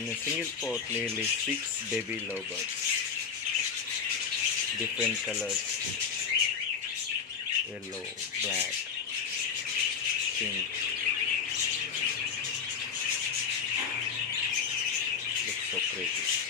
In a single pot, nearly 6 baby lovebirds, different colors, yellow, black, pink. Looks so pretty.